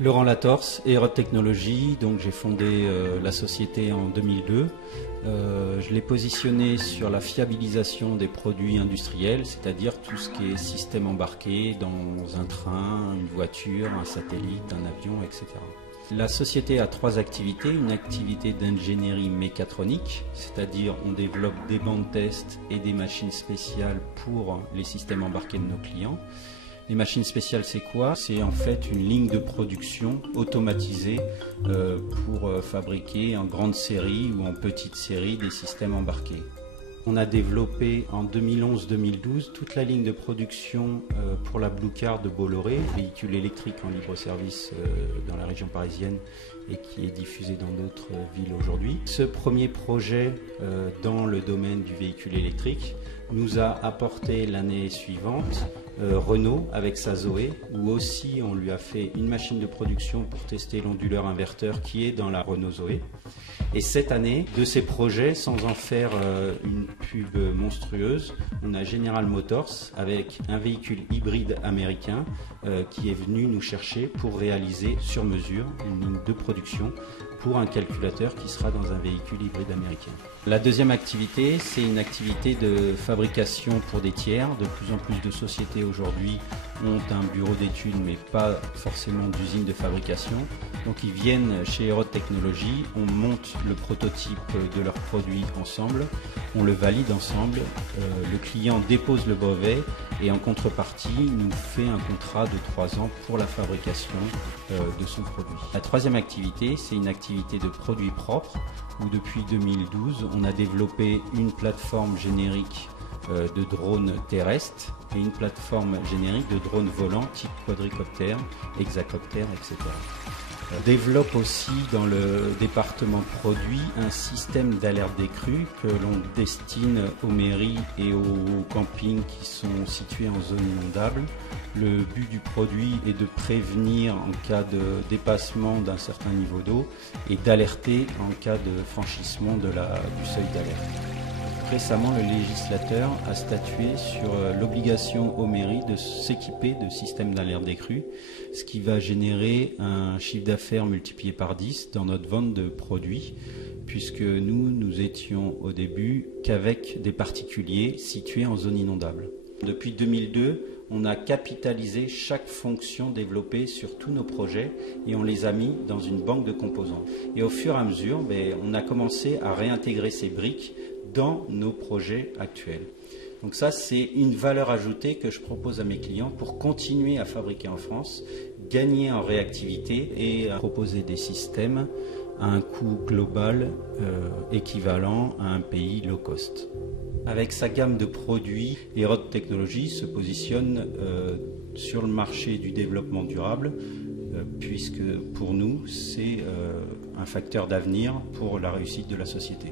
Laurent Latorce, Hérode Technologies, donc j'ai fondé la société en 2002. Je l'ai positionné sur la fiabilisation des produits industriels, c'est-à-dire tout ce qui est système embarqué dans un train, une voiture, un satellite, un avion, etc. La société a trois activités. Une activité d'ingénierie mécatronique, c'est-à-dire on développe des bandes test et des machines spéciales pour les systèmes embarqués de nos clients. Les machines spéciales, c'est quoi? C'est en fait une ligne de production automatisée pour fabriquer en grande série ou en petite série des systèmes embarqués. On a développé en 2011-2012 toute la ligne de production pour la Blue Car de Bolloré, véhicule électrique en libre service dans la région parisienne et qui est diffusé dans d'autres villes aujourd'hui. Ce premier projet dans le domaine du véhicule électrique nous a apporté l'année suivante Renault avec sa Zoé, où aussi on lui a fait une machine de production pour tester l'onduleur inverteur qui est dans la Renault Zoé. Et cette année, de ces projets, sans en faire une pub monstrueuse, on a General Motors avec un véhicule hybride américain qui est venu nous chercher pour réaliser sur mesure une ligne de production pour un calculateur qui sera dans un véhicule hybride américain. La deuxième activité, c'est une activité de fabrication pour des tiers. De plus en plus de sociétés aujourd'hui ont un bureau d'études, mais pas forcément d'usine de fabrication. Donc ils viennent chez Hérode Technologies, on monte le prototype de leurs produits ensemble, on le valide ensemble, le client dépose le brevet et en contrepartie nous fait un contrat de 3 ans pour la fabrication de son produit. La troisième activité, c'est une activité de produits propres où depuis 2012 on a développé une plateforme générique de drones terrestres et une plateforme générique de drones volants type quadricoptère, hexacoptère, etc. On développe aussi dans le département produit un système d'alerte des crues que l'on destine aux mairies et aux campings qui sont situés en zone inondable. Le but du produit est de prévenir en cas de dépassement d'un certain niveau d'eau et d'alerter en cas de franchissement du seuil d'alerte. Récemment, le législateur a statué sur l'obligation aux mairies de s'équiper de systèmes d'alerte des crues, ce qui va générer un chiffre d'affaires multiplié par 10 dans notre vente de produits, puisque nous étions au début qu'avec des particuliers situés en zone inondable. Depuis 2002, on a capitalisé chaque fonction développée sur tous nos projets et on les a mis dans une banque de composants. Et au fur et à mesure, on a commencé à réintégrer ces briques dans nos projets actuels. Donc ça, c'est une valeur ajoutée que je propose à mes clients pour continuer à fabriquer en France, gagner en réactivité et à proposer des systèmes à un coût global équivalent à un pays low cost. Avec sa gamme de produits, Hérode Technologies se positionne sur le marché du développement durable, puisque pour nous, c'est un facteur d'avenir pour la réussite de la société.